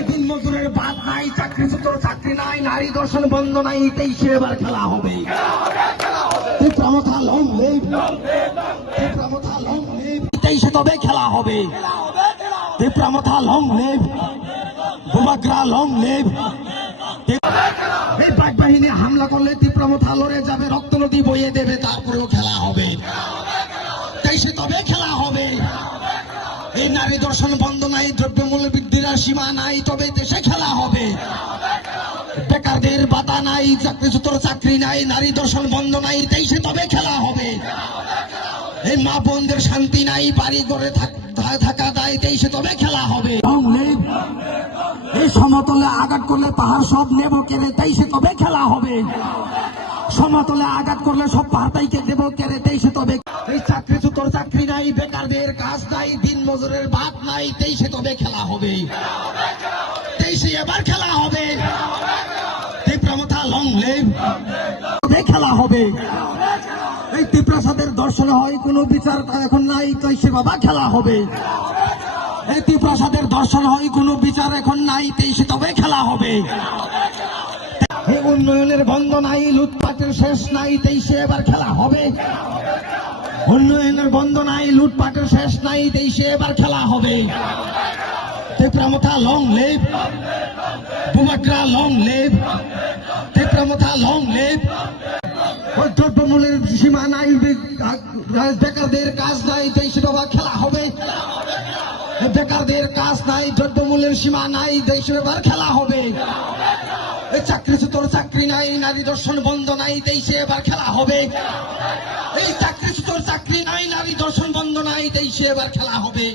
এই দিন মজুরের বাদ নাই, চাকরি সূত্র চাকরি নাই, নারী দর্শন বন্ধ নাই, 23-এ এবার খেলা হবে। তীব্রমথা লং লিভ, তীব্রমথা লং লিভ, 23-এ তবে খেলা হবে। তীব্রমথা লং লিভ, বুবাগ্রা লং লিভ। এই বাঘবাহিনী হামলা করলে তীব্রমথা লড়ে যাবে, রক্ত নদী বইয়ে দেবে, তারপরেও খেলা হবে। 23-এ তবে খেলা হবে। এই নারী দর্শন বন্ধ নাই, দ্রব্যমূল্য বৃদ্ধির আর সীমা নাই, তবে দেশে খেলা হবে। বেকারদের বাতা নাই, চাকরি সূত্র চাকরি নাই, নারী দর্শন বন্ধ নাই, 23-এ তবে খেলা হবে। এই মা বোনদের শান্তি নাই, বাড়ি ঘরে থাকা দায়, 23-এ তবে খেলা হবে। এই সমতলে আঘাত করলে পাহাড় সব নেব কেড়ে, 23-এ তবে খেলা হবে। সমতলে আঘাত করলে সব পাহাড়টাইকে দেব কেড়ে, 23-এ তবে। এই চাকরি সূত্র চাকরি নাই, বেকারদের কাজ নাই, দিন মজুরের ভাত নাই, 23-এ তবে খেলা হবে। 23-এ এবার খেলা হবে। তীব্রমথা লং লিভ, তবে খেলা হবে। এই তীব্রসাদের দর্শন হয় কোনো বিচার এখন নাই, 23-এ বাবা খেলা হবে। এই তীব্রসাদের দর্শন হয় কোনো বিচার এখন নাই, 23-এ তবে খেলা হবে। এই উন্নয়নের বন্ধ নাই, লুটপাটের শেষ নাই, 23-এ এবার খেলা হবে। উন্নয়নের বন্ধ নাই, লুটপাটের শেষ নাই, 23-এ এবার খেলা হবে। তীব্রমথা লং লিভ, বুবাগ্রা লং লিভ, তীব্রমথা লং লিভ। দ্রব্যমূল্যের সীমা নাই, বেকারদের কাজ নাই, 23-এ বাবা খেলা হবে। বেকারদের কাজ নাই, দ্রব্যমূল্যের সীমা নাই, 23-এ এবার খেলা হবে। এই চাকরি সূত্র চাকরি নাই, নারী দর্শন বন্ধ নাই, 23-এ এবার খেলা হবে। এই চাকরি সূত্র চাকরি নাই, নারী দর্শন বন্ধ নাই, 23-এ এবার খেলা হবে।